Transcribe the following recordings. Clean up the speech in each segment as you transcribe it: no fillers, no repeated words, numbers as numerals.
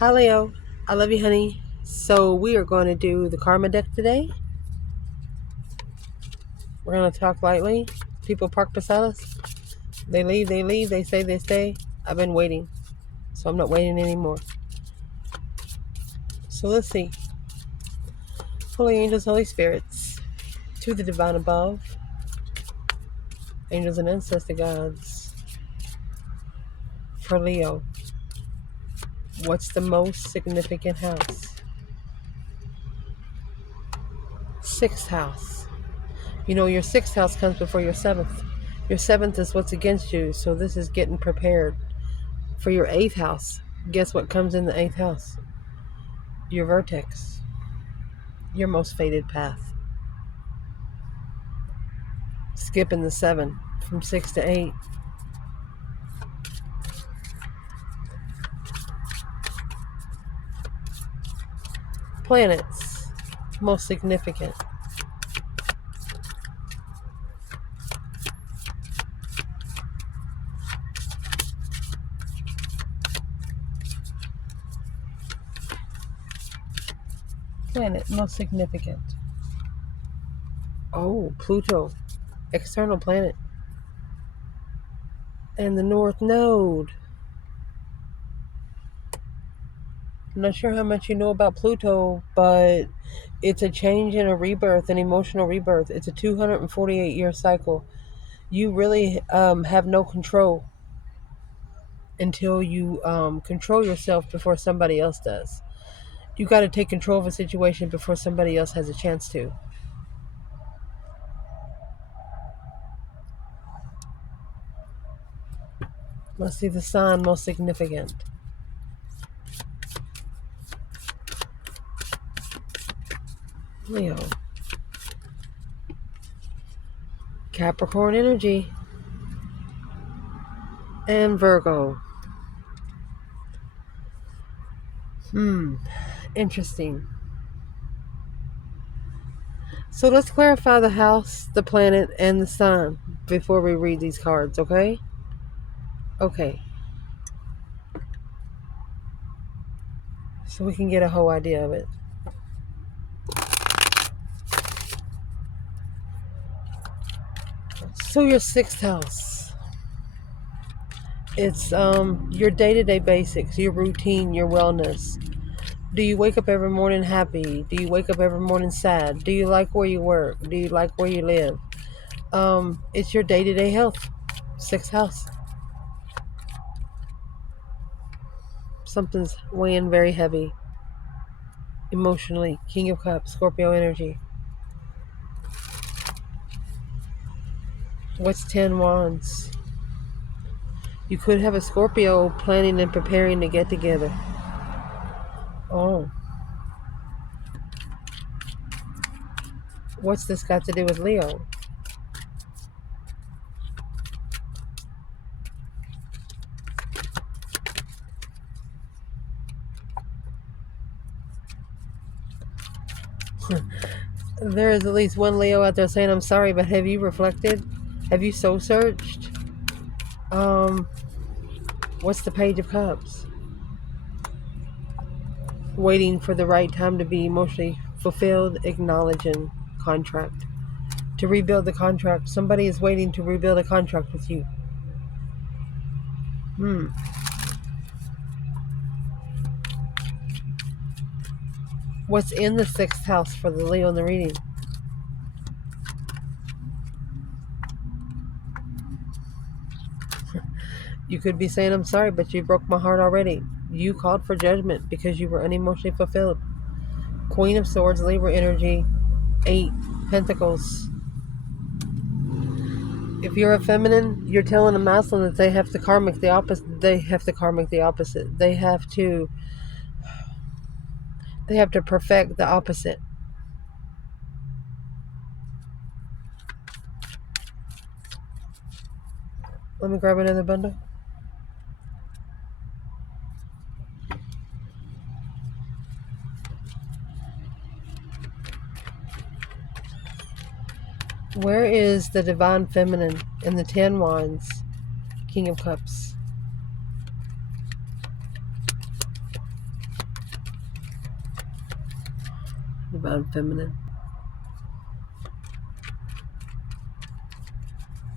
Hi Leo, I love you honey. So we are going to do the karma deck today. We're going to talk lightly. People park beside us. They leave, they say they stay. I've been waiting, so I'm not waiting anymore. So let's see. Holy angels, Holy spirits, to the divine above, angels and ancestor gods. For Leo, what's the most significant house? Sixth house. You know, your sixth house comes before your seventh. Your seventh is what's against you, so this is getting prepared for your eighth house. Guess what comes in the eighth house? Your vertex, your most fated path. Skipping the 7 from 6 to 8. Planets, most significant. Planet, most significant. Oh, Pluto, external planet. And the North Node. I'm not sure how much you know about Pluto, but it's a change and a rebirth, an emotional rebirth. It's a 248-year cycle. You really have no control until you control yourself before somebody else does. You got to take control of a situation before somebody else has a chance to. Let's see the sign most significant. Leo. Capricorn energy. And Virgo. Interesting. So let's clarify the house, the planet, and the sun before we read these cards, okay? Okay. So we can get a whole idea of it. So your sixth house. It's your day-to-day basics, your routine, your wellness. Do you wake up every morning happy? Do you wake up every morning sad? Do you like where you work? Do you like where you live? It's your day-to-day health. Sixth house. Something's weighing very heavy. Emotionally. King of Cups, Scorpio energy. What's 10 Wands? You could have a Scorpio planning and preparing to get together. Oh. What's this got to do with Leo? There is at least one Leo out there saying, I'm sorry, but have you reflected? Have you soul searched? What's the Page of Cups? Waiting for the right time to be emotionally fulfilled, acknowledging contract. To rebuild the contract. Somebody is waiting to rebuild a contract with you. What's in the sixth house for the Leo in the reading? You could be saying, I'm sorry, but you broke my heart already. You called for judgment because you were unemotionally fulfilled. Queen of Swords, Libra energy, 8 Pentacles. If you're a feminine, you're telling a masculine that they have to karmic the opposite. They have to karmic the opposite. They have to perfect the opposite. Let me grab another bundle. Where is the divine feminine in the 10 Wands, King of Cups? Divine Feminine.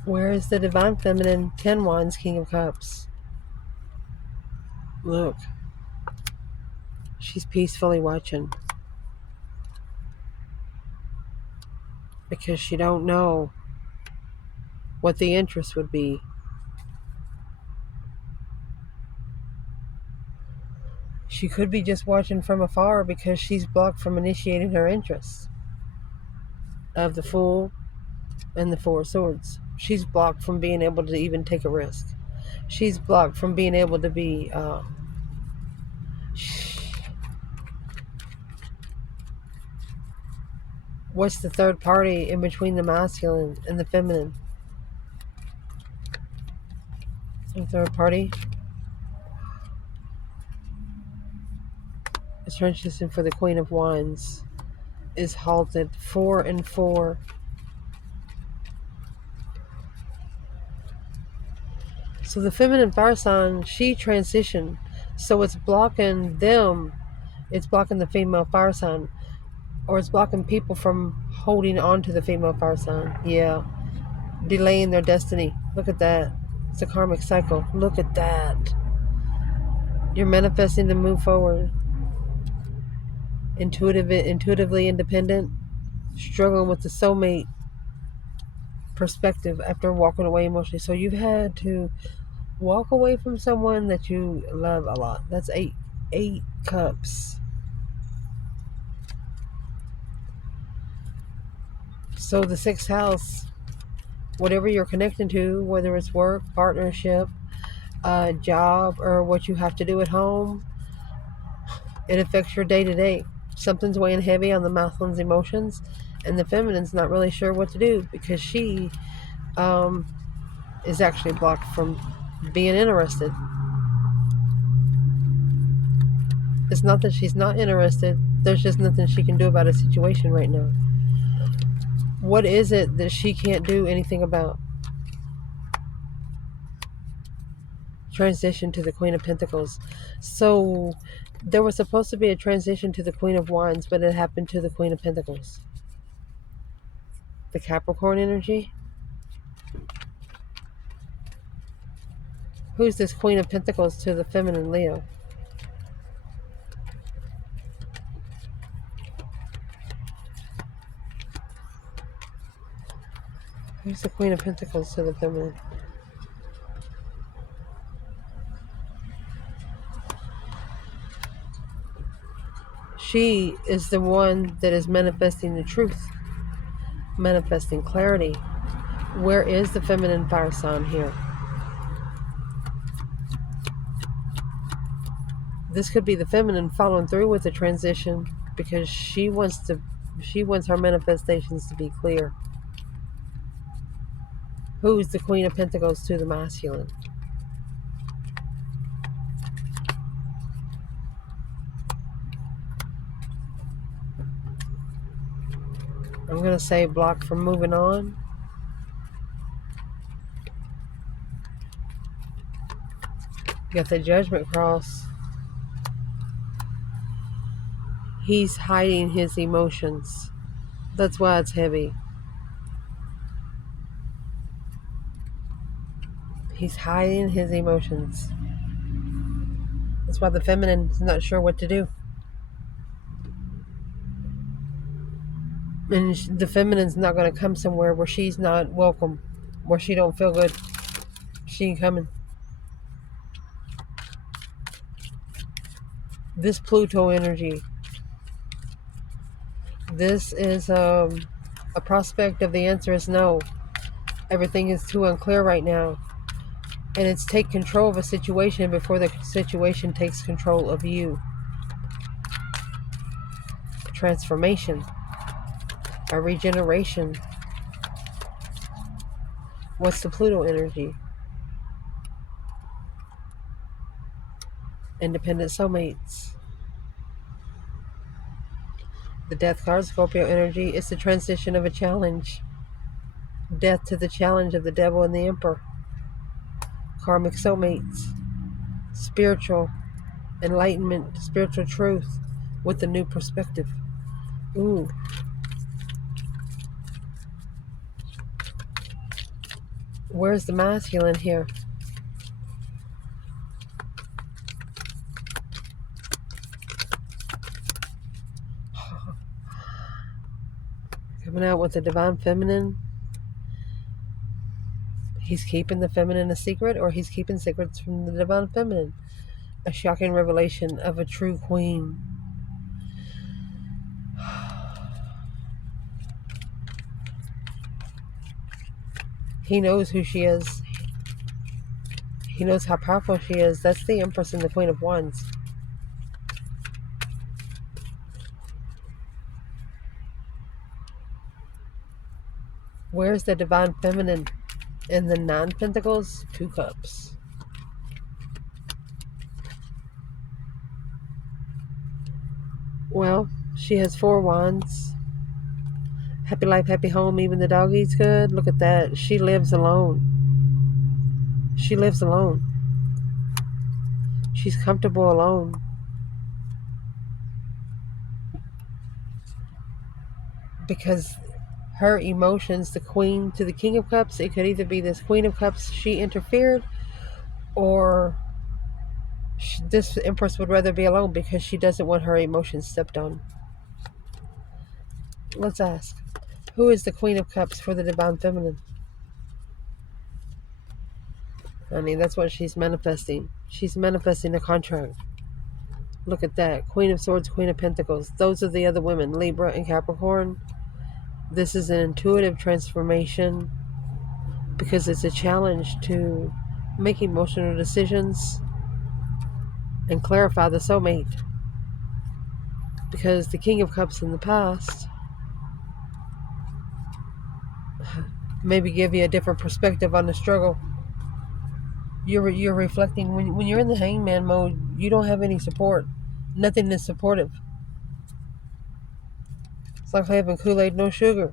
Where is the Divine Feminine? 10 Wands, King of Cups. Look. She's peacefully watching. Because she don't know what the interest would be. She could be just watching from afar because she's blocked from initiating her interest. Of the Fool and the Four of Swords. She's blocked from being able to even take a risk. She's blocked from being able to be... what's the third party in between the masculine and the feminine? The third party is transition for the Queen of Wands. Is halted 4 and 4. So the feminine fire sign, she transitioned. So it's blocking them. It's blocking the female fire sign. Or it's blocking people from holding on to the female fire sign. Yeah. Delaying their destiny. Look at that. It's a karmic cycle. Look at that. You're manifesting to move forward. Intuitively independent. Struggling with the soulmate perspective after walking away emotionally. So you've had to walk away from someone that you love a lot. That's eight cups. So the 6th house, whatever you're connecting to, whether it's work, partnership, job, or what you have to do at home, it affects your day-to-day. Something's weighing heavy on the masculine's emotions, and the feminine's not really sure what to do because she is actually blocked from being interested. It's not that she's not interested. There's just nothing she can do about a situation right now. What is it that she can't do anything about? Transition to the Queen of Pentacles. So there was supposed to be a transition to the Queen of Wands, but it happened to the Queen of Pentacles. The Capricorn energy. Who's this Queen of Pentacles to the feminine Leo? Who's the Queen of Pentacles to the feminine? She is the one that is manifesting the truth, manifesting clarity. Where is the feminine fire sign here? This could be the feminine following through with the transition because she wants her manifestations to be clear. Who is the Queen of Pentacles to the masculine? I'm going to say block from moving on. You got the Judgment cross. He's hiding his emotions. That's why it's heavy. He's hiding his emotions. That's why the feminine is not sure what to do. And the feminine's not going to come somewhere where she's not welcome, where she don't feel good. She ain't coming. This Pluto energy. This is a prospect of the answer is no. Everything is too unclear right now. And it's take control of a situation before the situation takes control of you. Transformation. A regeneration. What's the Pluto energy? Independent soulmates. The Death card, Scorpio energy, is the transition of a challenge. Death to the challenge of the Devil and the Emperor. Karmic soulmates. Spiritual enlightenment, spiritual truth with a new perspective. Ooh. Where's the masculine here? Coming out with the divine feminine. He's keeping the feminine a secret, or he's keeping secrets from the divine feminine. A shocking revelation of a true queen. He knows who she is. He knows how powerful she is. That's the Empress and the Queen of Wands. Where's the divine feminine? And the 9 Pentacles, 2 Cups. Well, she has 4 Wands. Happy life, happy home, even the dog eats good. Look at that. She lives alone. She lives alone. She's comfortable alone. Because her emotions, the Queen to the King of Cups, it could either be this Queen of Cups, she interfered, or this Empress would rather be alone because she doesn't want her emotions stepped on. Let's ask, who is the Queen of Cups for the Divine Feminine? I mean, that's what she's manifesting. She's manifesting a contract. Look at that. Queen of Swords, Queen of Pentacles. Those are the other women, Libra and Capricorn. This is an intuitive transformation because it's a challenge to make emotional decisions and clarify the soulmate. Because the King of Cups in the past maybe give you a different perspective on the struggle. You're reflecting when you're in the hangman mode, you don't have any support. Nothing is supportive. It's like having Kool-Aid, no sugar.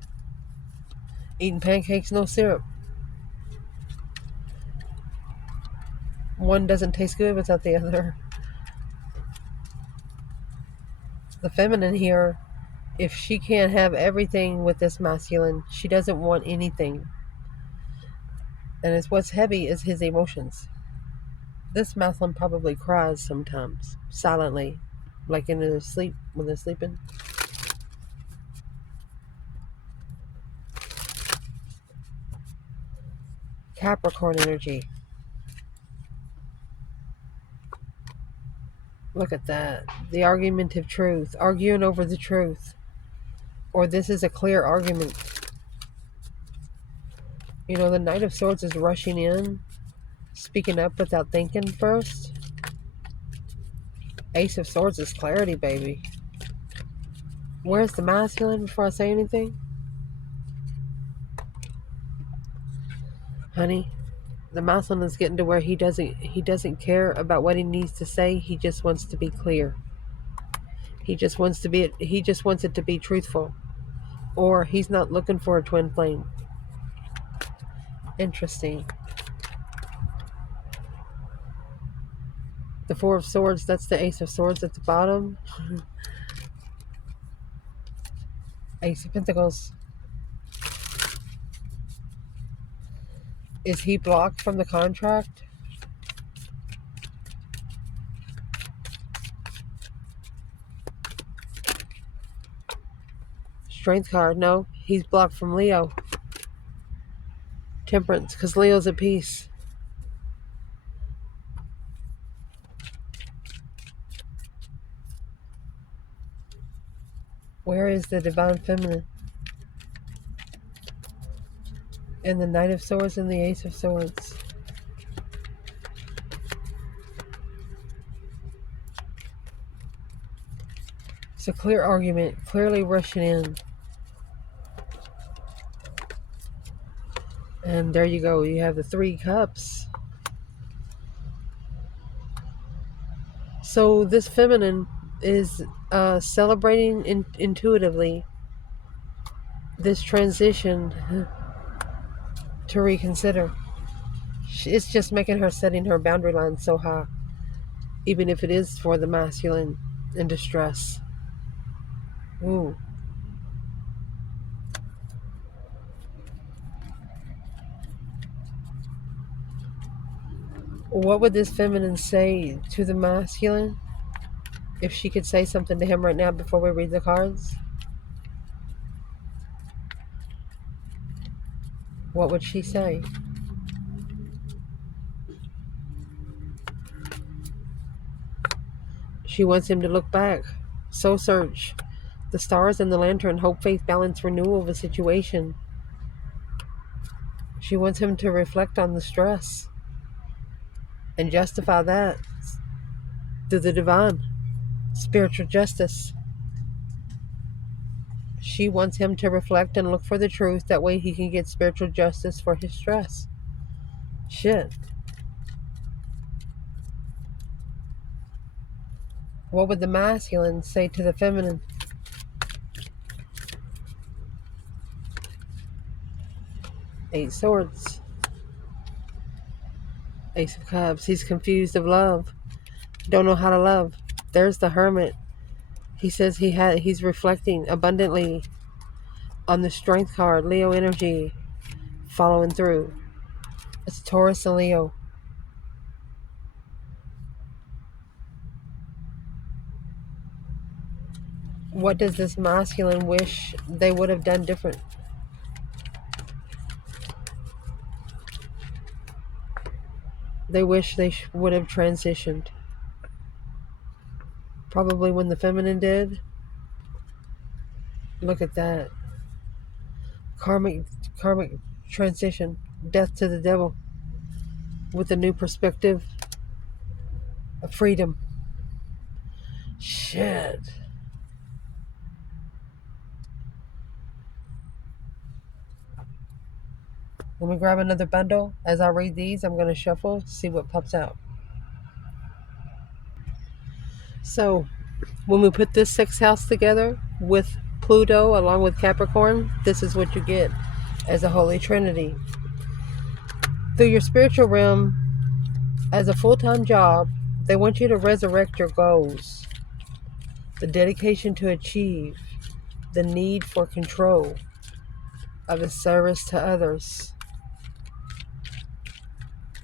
Eating pancakes, no syrup. One doesn't taste good without the other. The feminine here, if she can't have everything with this masculine, she doesn't want anything. And it's what's heavy is his emotions. This masculine probably cries sometimes, silently, like in their sleep, when they're sleeping. Capricorn energy. Look at that. The argumentative truth. Arguing over the truth. Or this is a clear argument. You know, the Knight of Swords is rushing in, speaking up without thinking first. Ace of Swords is clarity, baby. Where's the masculine before I say anything? Honey, the masculine is getting to where he doesn't care about what he needs to say. He just wants to be clear. He just wants it to be truthful. Or he's not looking for a twin flame. Interesting. The Four of Swords, that's the Ace of Swords at the bottom. Ace of Pentacles. Is he blocked from the contract? Strength card, no. He's blocked from Leo. Temperance, because Leo's at peace. Where is the Divine Feminine? And the Knight of Swords and the Ace of Swords. It's a clear argument, clearly rushing in. And there you go. You have the 3 cups. So this feminine is celebrating intuitively this transition to reconsider. It's just making her setting her boundary line so high, even if it is for the masculine in distress. Ooh. What would this feminine say to the masculine? If she could say something to him right now before we read the cards, what would she say? She wants him to look back. Soul search. The stars and the lantern. Hope, faith, balance, renewal of a situation. She wants him to reflect on the stress and justify that through the divine. Spiritual justice. She wants him to reflect and look for the truth. That way he can get spiritual justice for his stress. Shit. What would the masculine say to the feminine? Eight Swords. Ace of Cups. He's confused of love. Don't know how to love. There's the Hermit. He says he's reflecting abundantly on the Strength card. Leo energy. Following through. It's Taurus and Leo. What does this masculine wish they would have done different? They wish they would have transitioned. Probably when the feminine did. Look at that. Karmic transition. Death to the devil. With a new perspective of freedom. Shit. Let me grab another bundle. As I read these, I'm going to shuffle, see what pops out. So, when we put this sixth house together with Pluto along with Capricorn, this is what you get as a Holy Trinity. Through your spiritual realm, as a full-time job, they want you to resurrect your goals, the dedication to achieve, the need for control of a service to others.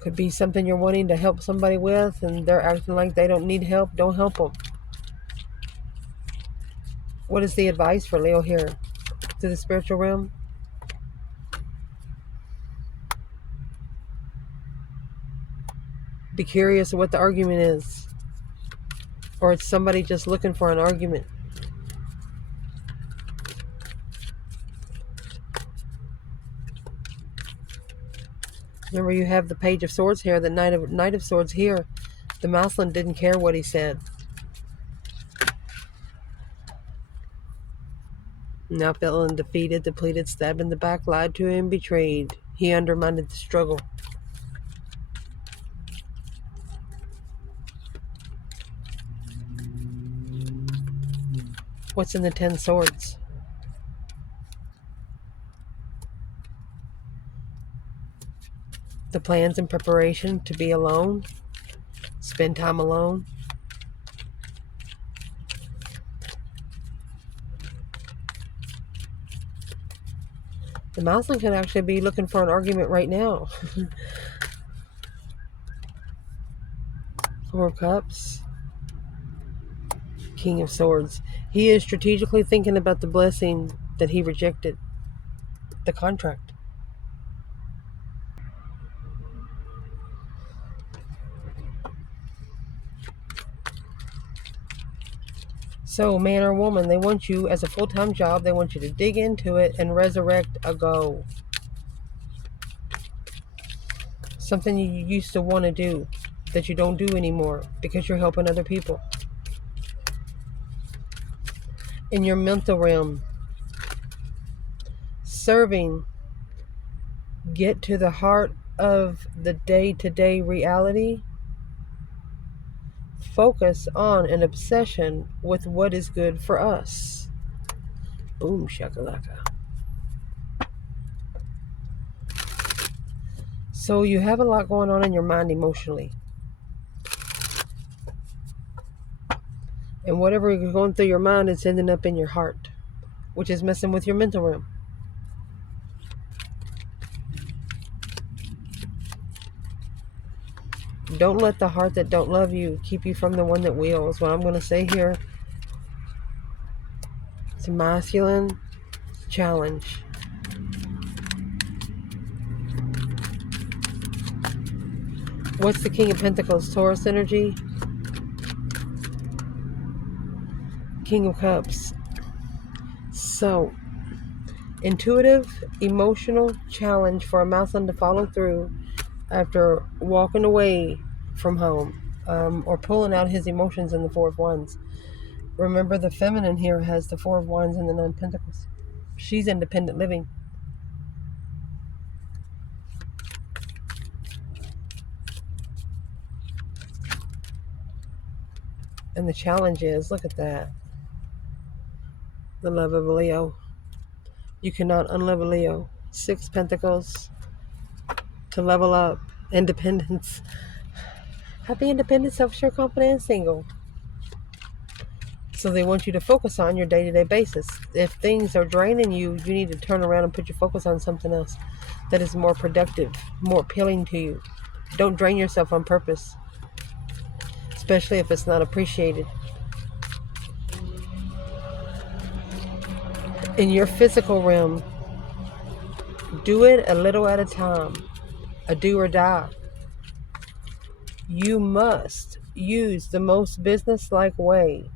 Could be something you're wanting to help somebody with and they're acting like they don't need help. Don't help them. What is the advice for Leo here to the spiritual realm? Be curious of what the argument is. Or it's somebody just looking for an argument. Remember, you have the Page of Swords here, the Knight of Swords here. The masculine didn't care what he said. Now feeling defeated, depleted, stabbed in the back, lied to and betrayed. He undermined the struggle. What's in the 10 Swords? The plans and preparation to be alone. Spend time alone. The masculine could actually be looking for an argument right now. Four of Cups. King of Swords. He is strategically thinking about the blessing that he rejected. The contract. So, man or woman, they want you as a full-time job. They want you to dig into it and resurrect a goal. Something you used to want to do that you don't do anymore because you're helping other people. In your mental realm, serving, get to the heart of the day-to-day reality. Focus on an obsession with what is good for us. Boom, shakalaka. So you have a lot going on in your mind emotionally. And whatever is going through your mind is ending up in your heart, which is messing with your mental realm. Don't let the heart that don't love you keep you from the one that will, is what I'm going to say here. It's a masculine challenge. What's the King of Pentacles? Taurus energy. King of Cups. So, intuitive, emotional challenge for a masculine to follow through after walking away from home, or pulling out his emotions in the Four of Wands. Remember, the feminine here has the Four of Wands and the Nine of Pentacles. She's independent living. And the challenge is, look at that, the love of a Leo. You cannot unlove a Leo. 6 Pentacles to level up. Independence. Happy, independent, self-assured, confident, and single. So they want you to focus on your day-to-day basis. If things are draining you, you need to turn around and put your focus on something else that is more productive, more appealing to you. Don't drain yourself on purpose, especially if it's not appreciated. In your physical realm, do it a little at a time. A do or die. You must use the most business-like way,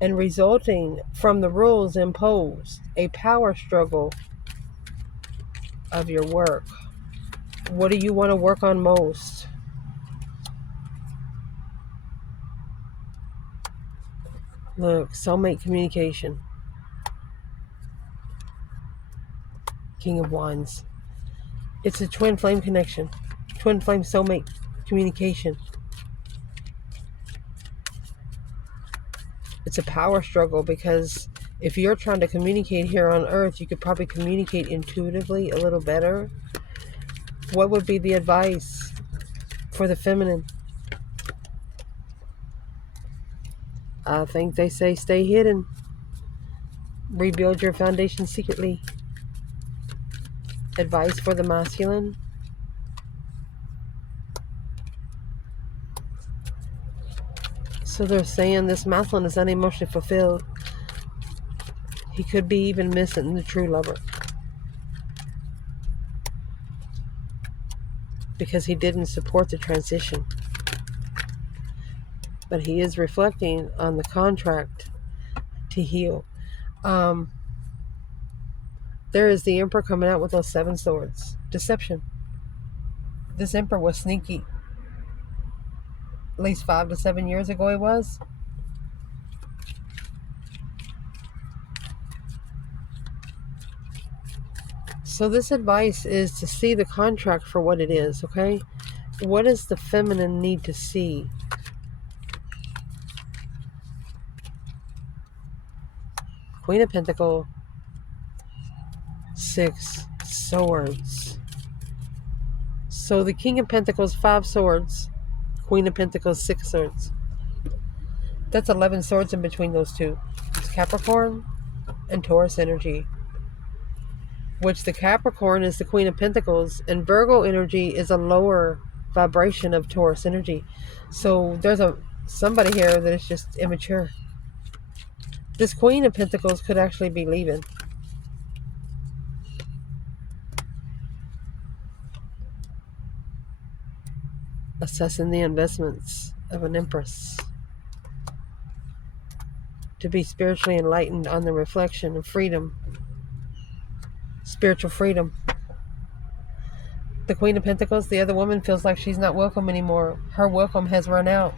and resulting from the rules imposed, a power struggle of your work. What do you want to work on most? Look, soulmate communication. King of Wands. It's a twin flame connection. Twin flame soulmate communication. It's a power struggle, because if you're trying to communicate here on Earth, you could probably communicate intuitively a little better. What would be the advice for the feminine? I think they say stay hidden. Rebuild your foundation secretly. Advice for the masculine? So they're saying this masculine is unemotionally fulfilled. He could be even missing the true lover, because he didn't support the transition. But he is reflecting on the contract to heal. There is the Emperor coming out with those 7 swords. Deception. This Emperor was sneaky. At least 5 to 7 years ago he was. So this advice is to see the contract for what it is, okay? What does the feminine need to see? Queen of Pentacles, 6 swords. So the King of Pentacles, 5 swords. Queen of Pentacles, 6 swords. That's 11 swords in between those two. It's Capricorn and Taurus energy. Which the Capricorn is the Queen of Pentacles, and Virgo energy is a lower vibration of Taurus energy. So there's somebody here that is just immature. This Queen of Pentacles could actually be leaving. Assessing the investments of an Empress. To be spiritually enlightened on the reflection of freedom. Spiritual freedom. The Queen of Pentacles, the other woman, feels like she's not welcome anymore. Her welcome has run out.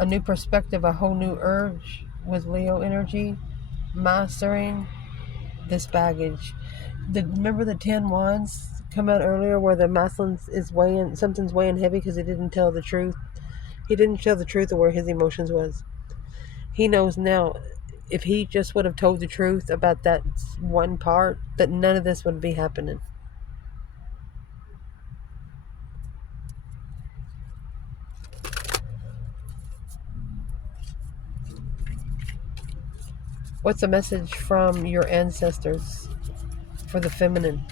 A new perspective, a whole new urge with Leo energy. Mastering this baggage. Remember the 10 wands come out earlier, where the masculine is weighing, something's weighing heavy because he didn't tell the truth. He didn't tell the truth of where his emotions was. He knows now, if he just would have told the truth about that one part, that none of this would be happening. What's a message from your ancestors for the feminine?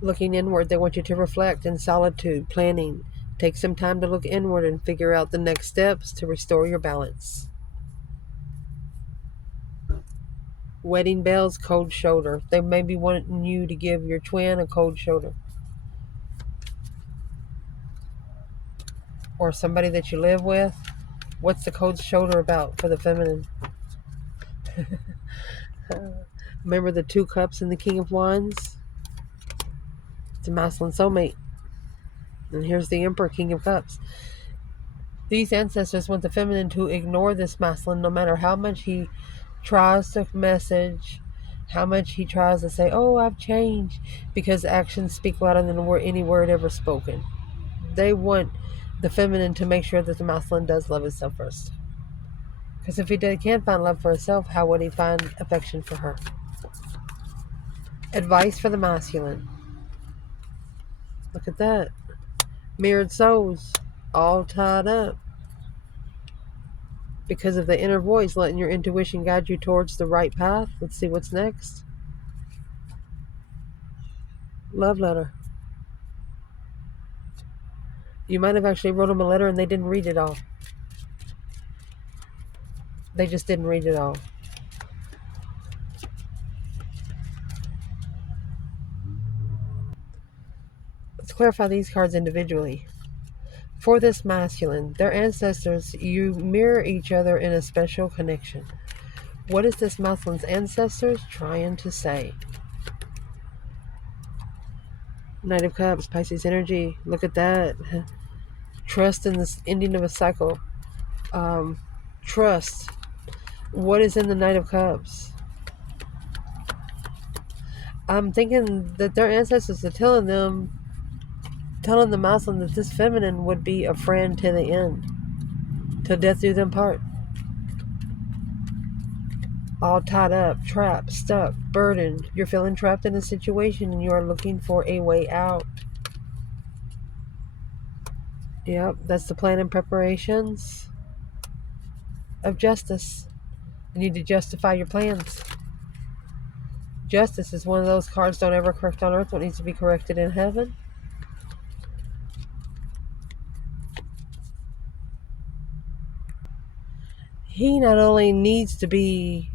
Looking inward, they want you to reflect in solitude, planning. Take some time to look inward and figure out the next steps to restore your balance. Wedding bells, cold shoulder. They may be wanting you to give your twin a cold shoulder. Or somebody that you live with. What's the cold shoulder about for the feminine? Remember the 2 cups and the King of Wands? It's a masculine soulmate. And here's the Emperor, King of Cups. These ancestors want the feminine to ignore this masculine no matter how much he tries to message, how much he tries to say, oh, I've changed, because actions speak louder than any word ever spoken. They want the feminine to make sure that the masculine does love himself first. Because if he can't find love for himself, how would he find affection for her? Advice for the masculine. Look at that. Mirrored souls, all tied up. Because of the inner voice, letting your intuition guide you towards the right path. Let's see what's next. Love letter. You might have actually wrote them a letter and they didn't read it all. They just didn't read it all. Let's clarify these cards individually. For this masculine, their ancestors, you mirror each other in a special connection. What is this masculine's ancestors trying to say? Knight of Cups, Pisces energy. Look at that. Trust in this ending of a cycle. Trust. What is in the Knight of Cups? I'm thinking that their ancestors are telling the masculine that this feminine would be a friend to the end. Till death do them part. All tied up, trapped, stuck, burdened. You're feeling trapped in a situation and you are looking for a way out. Yep, that's the plan and preparations of justice. You need to justify your plans. Justice is one of those cards don't ever correct on earth what needs to be corrected in heaven. He not only needs to be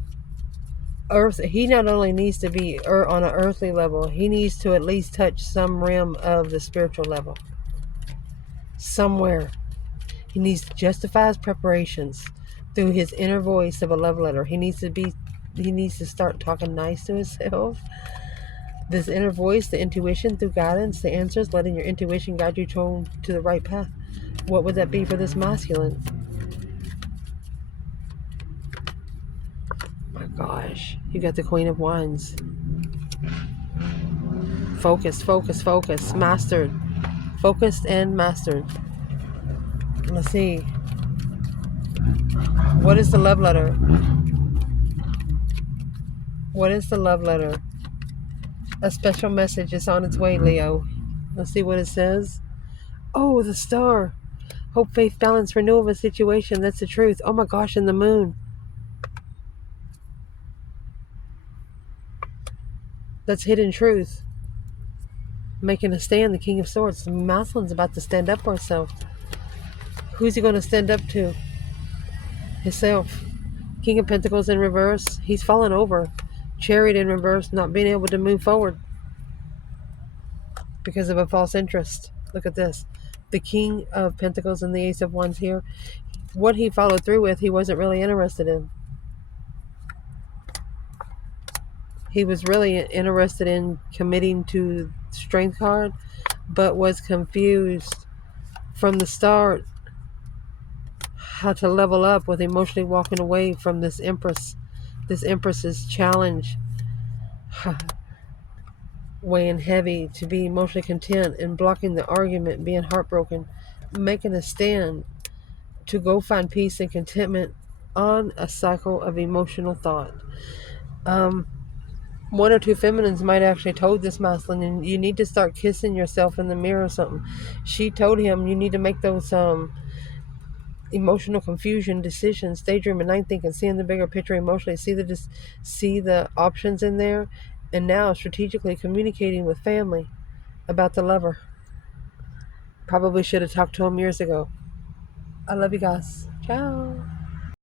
on an earthly level, he needs to at least touch some rim of the spiritual level. Somewhere. He needs to justify his preparations through his inner voice of a love letter. He needs to start talking nice to himself. This inner voice, the intuition through guidance, the answers, letting your intuition guide you to the right path. What would that be for this masculine? My gosh, you got the Queen of Wands. Focus, focus, focus. Mastered. Focused and mastered. Let's see. What is the love letter? What is the love letter? A special message is on its way, Leo. Let's see what it says. Oh, the star. Hope, faith, balance, renewal of a situation. That's the truth. Oh my gosh, and the moon. That's hidden truth. Making a stand, the King of Swords. The masculine's about to stand up for himself. Who's he going to stand up to? Himself. King of Pentacles in reverse. He's fallen over. Chariot in reverse, not being able to move forward because of a false interest. Look at this. The King of Pentacles and the Ace of Wands here. What he followed through with, he wasn't really interested in. He was really interested in committing to Strength card, but was confused from the start how to level up with emotionally walking away from this Empress. This Empress's challenge. Weighing heavy to be emotionally content and blocking the argument, being heartbroken, making a stand to go find peace and contentment on a cycle of emotional thought. One or two feminines might actually told this masculine, and you need to start kissing yourself in the mirror or something. She told him you need to make those emotional confusion decisions, daydreaming, night thinking, seeing the bigger picture emotionally, see the options in there, and now strategically communicating with family. about the lover. Probably should have talked to him years ago. I love you guys. Ciao.